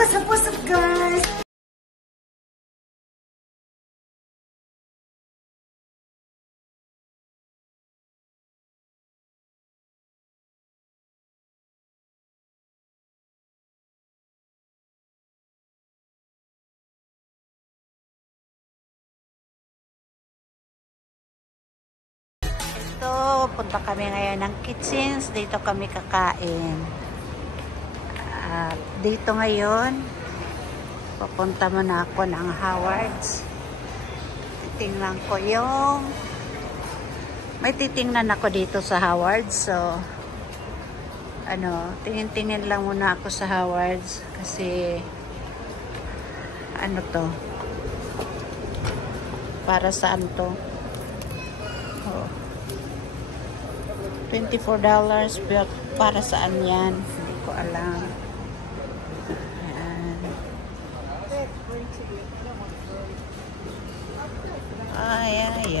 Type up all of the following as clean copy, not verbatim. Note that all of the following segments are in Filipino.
What's up guys? Ito, punta kami ngayon ng Kitchens. Dito kami kakain. Dito ngayon, papunta muna ako ng Howard's. Titingnan ko yung... May titingnan ako dito sa Howard's. So, tingin-tingin lang muna ako sa Howard's. Kasi, ano to? Para saan to? Oh. $24 but para saan yan? Hindi ko alam. Ayan. Ay.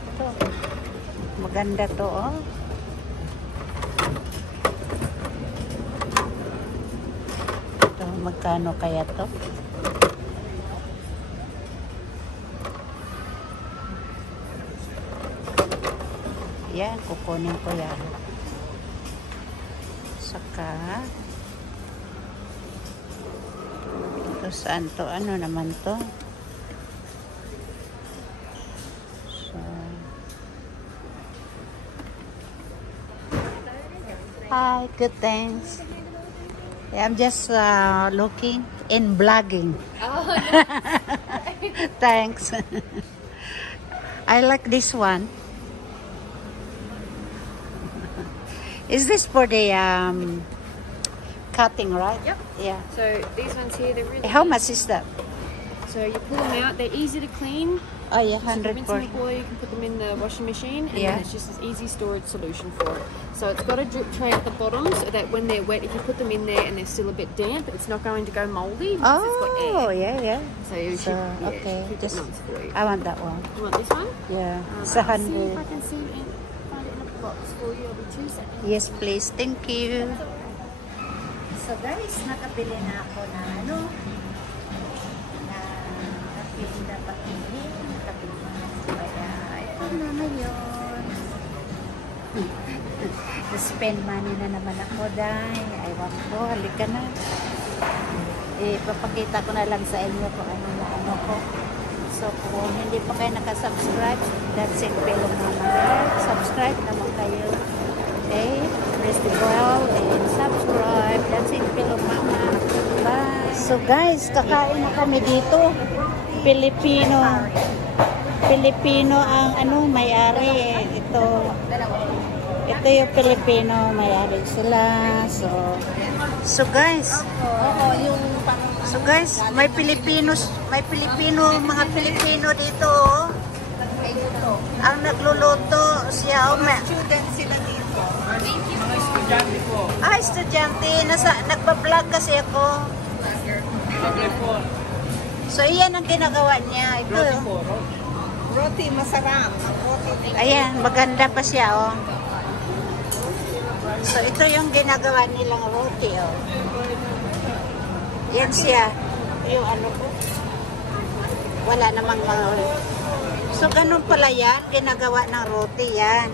Ito. Maganda to, oh. Ito, magkano kaya to? Yan, kukunin ko yan. Saka, ito saan to? Ano naman to? So, hi, good thanks. Yeah, I'm just looking and vlogging. Oh, thanks. I like this one. Is this for the cutting, right? Yep. Yeah. So these ones here, they're really... How much is that? So you pull them out, they're easy to clean. Oh yeah, 100 rinse them before you can put them in the washing machine, and then it's just an easy storage solution for it. So it's got a drip tray at the bottom so that when they're wet, if you put them in there and they're still a bit damp, it's not going to go moldy because it's got air. Yeah. So you should, okay, just nice for you. I want that one. You want this one? Yeah, it's 100. See if I can see it. Find it in a box for you. It'll be 2 seconds. Yes, please. Thank you. So guys, nakabili na ako na napili na pakili. Nakabili na. Kaya, ito na ngayon. Spend money na naman ako dahil. Aywan ko, halika na. Papakita ko na lang sa inyo kung ano ko. So, kung hindi pa kayo nakasubscribe, that's it, Pelong Mama. Subscribe naman kayo. Okay? Press the bell and subscribe. That's it, Pelong Mama. Bye! So, guys, kakain na kami dito. Pilipino ang may-ari. Ito yung Pilipino, may-ari sila. So guys, may mga Pilipino dito. Ang nagluluto siya. Student sila dito. Mga estudyante po. Estudyante. Nagpa-vlog kasi ako. So, iyan ang ginagawa niya. Ito. Roti masarap. Ayan, maganda pa siya, oh. So, ito yung ginagawa nilang roti, oh. Yan siya. Yung ko. Wala namang mga... So, ganun pala yan. Ginagawa ng roti, yan.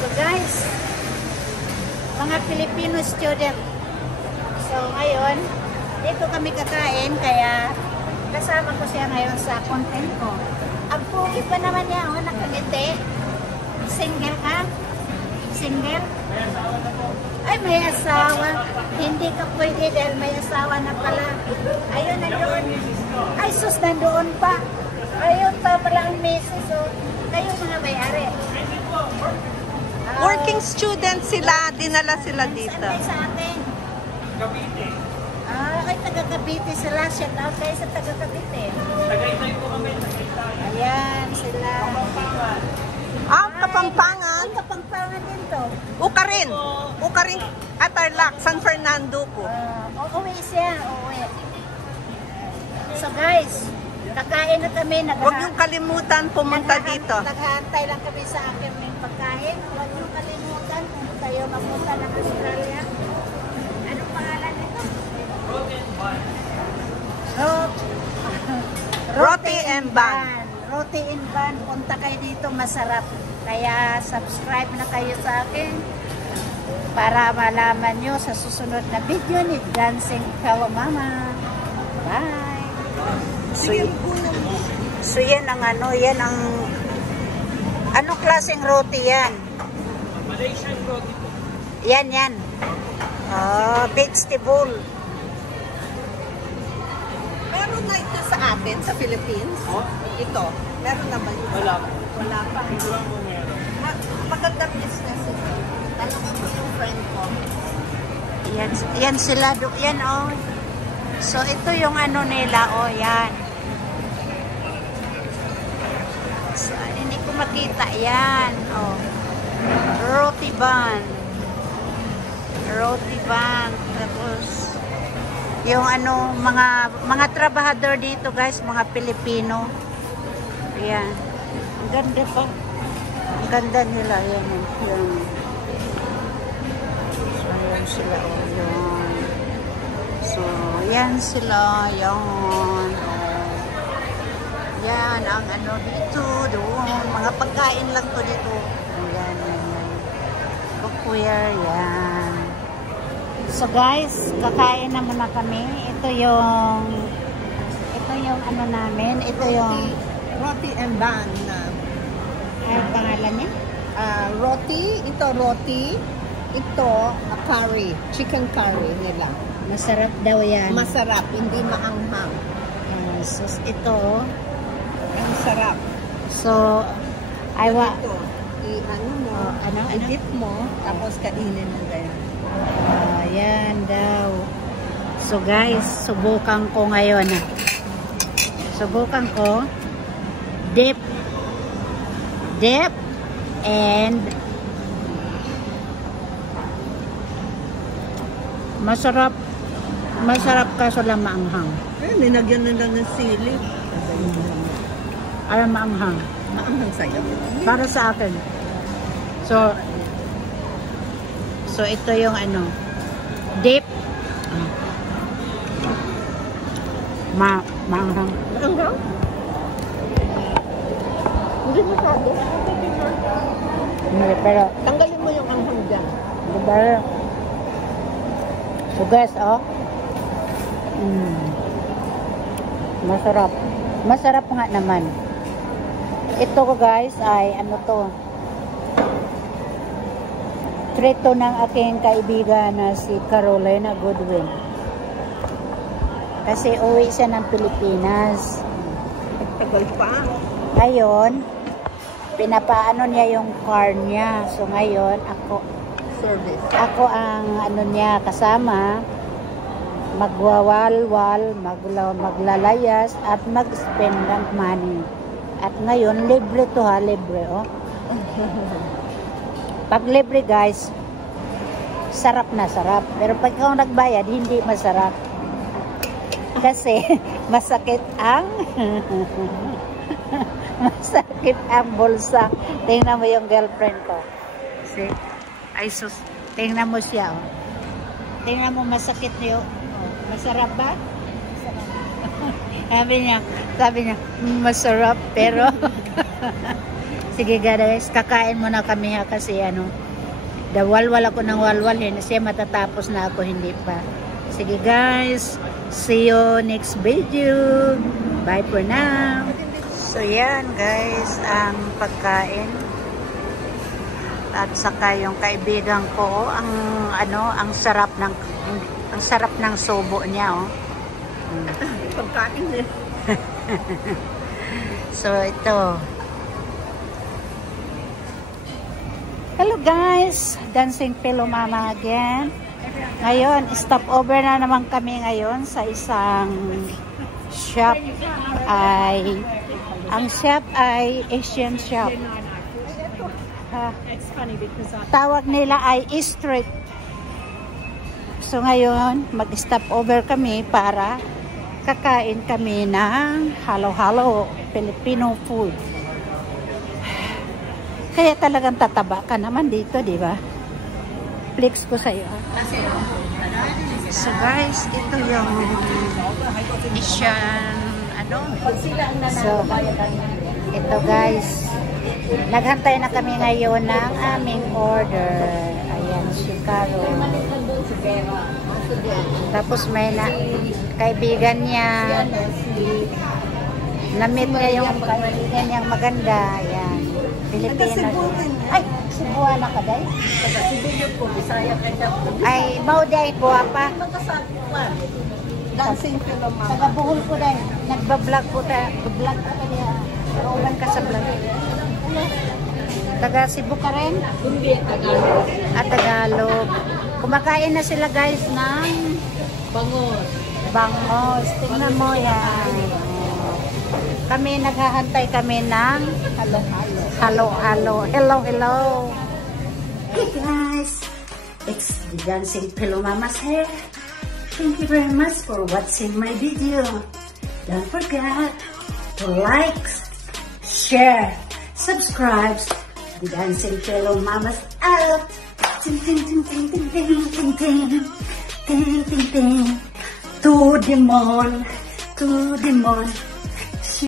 So, guys, mga Filipino student. So, ngayon, dito kami kakain, kaya kasama ko siya ngayon sa content ko. Ang pugi pa naman niya, oh, nakangiti. Single ka? Single? Ay, may asawa. Hindi ka pwede dahil may asawa na pala. Ayun, nandoon. Ay, sus, nandoon pa. Ayun pa pala ang misis, oh. Kayo mga may-ari. Working student sila, dinala sila dito. Saan sa atin? Cavite. Ay, taga-Cavite sila. Shout out kayo sa taga-Cavite. Tagaytay po kami. Ayan, sila. Kapampangan. Kapampangan din to. Ukarin. Tarlac, San Fernando po. Uuwi siya. Uuwi. So guys, Kakain na kami. Huwag niyong kalimutan pumunta dito. Naghahantay lang kami sa akin ng pagkain. Huwag niyong kalimutan kung kayo mapunta ng Australia. Anong pangalan nito? Roti and bun. Roti and bun. Punta kayo dito, masarap. Kaya subscribe na kayo sa akin para malaman nyo sa susunod na video ni Dancing Hello Mama. Bye! So yan ang yan ang anong klaseng roti yan? Malaysian roti po. Yan. Vegetable. Meron na ito sa atin, sa Philippines. Ito. Meron na ba yun? Wala pa. Magandang business ito. Talagang ko yung friend ko. Yan sila. Yan So ito yung nila. Yan. So, hindi ko makita. Yan. Roti bun. Roti bun. Tapos yung mga trabahador dito guys, mga Pilipino. Ayan. Ang ganda pa. Ang ganda nila. Ayan. Yan. So, ayan sila. Yan. So, yan sila. Yan. Yan ang dito. Doon. Mga pagkain lang to dito. Ayan. Cookware. Yan. So guys, kakain na muna kami. Ito yung namin. Ito yung Roti and bun. ay pangalan niya? Roti. Ito roti. Ito curry. Chicken curry nila. Masarap daw yan. Masarap. Hindi maanghang. So, ito. Ang sarap. So, Ito. I-ano mo. Ano? I-dip mo. Tapos kainin mo ganyan. Ayan daw. So guys, subukan ko ngayon. Subukan ko. Dip. And masarap kaso lang maanghang. Ninagyan na lang ng sili. Alam maanghang. Maanghang sa'yo. Para sa akin. So ito yung dip. Maanghang. Maanghang? Hindi masyado. Hindi, pero Tanggalin mo yung anghang dyan. diba? So guys, masarap. Masarap nga naman. Ito ko guys ay trito ng aking kaibigan na si Carolina Goodwin. Kasi uwi siya ng Pilipinas. Tagal pa. Ngayon, pinapaano niya yung car niya. So ngayon, Service. ako ang niya kasama, magwawalwal, maglalayas at mag-spend ng money. At ngayon, libre to libre Pag libre guys, sarap na sarap. Pero pag ikaw nagbayad, hindi masarap. Kasi masakit ang bulsa. Tingnan mo yung girlfriend ko. See? Tingnan mo siya. Tingnan mo masakit niyo. Masarap ba? Sabi niya, masarap pero sige guys, kakain muna kami kasi walwal ako ng walwal siya matatapos na ako, hindi pa. Sige guys, see you next video. Bye for now. So yan guys, ang pagkain at saka yung kaibigan ko, ang sarap ng subo niya Pagkain eh. So ito. Hello guys, Dancing Hello Mama again. Ngayon, stop over na naman kami ngayon sa isang shop. Ang shop ay Asian shop. Tawag nila ay Street. So ngayon, mag-stop over kami para kakain kami ng halo-halo Filipino food. Kaya talagang tataba ka naman dito, di ba? Flex ko sa'yo. So guys, ito yung Asian, So, ito guys, naghantay na kami ngayon ng aming order. Ayan, Shikaro. Tapos may kaibigan niya. Na-meet niya yung kaibigan niyang maganda. Ayan. Pilipino. Ay, Cebuana ka day? Ay, Mauday ko pa. Dancing Philomama. Taga-Bohol ko day. Nagbablog ko tayo. Vlog ka niya. Roman ka sa vlog. Taga Cebu ka rin? Hindi, Tagalog. Tagalog. Kumakain na sila guys ng Bangos. bangos. Tingnan mo yan. Kami naghahantay kami ng halo-halo. Hello. Hey guys, it's the Dancing Philomamas here. Thank you very much for watching my video. Don't forget to like, share, subscribe the Dancing Philomamas out. Ting ting ting ting ting ting ting ting ting ting ting. To the moon.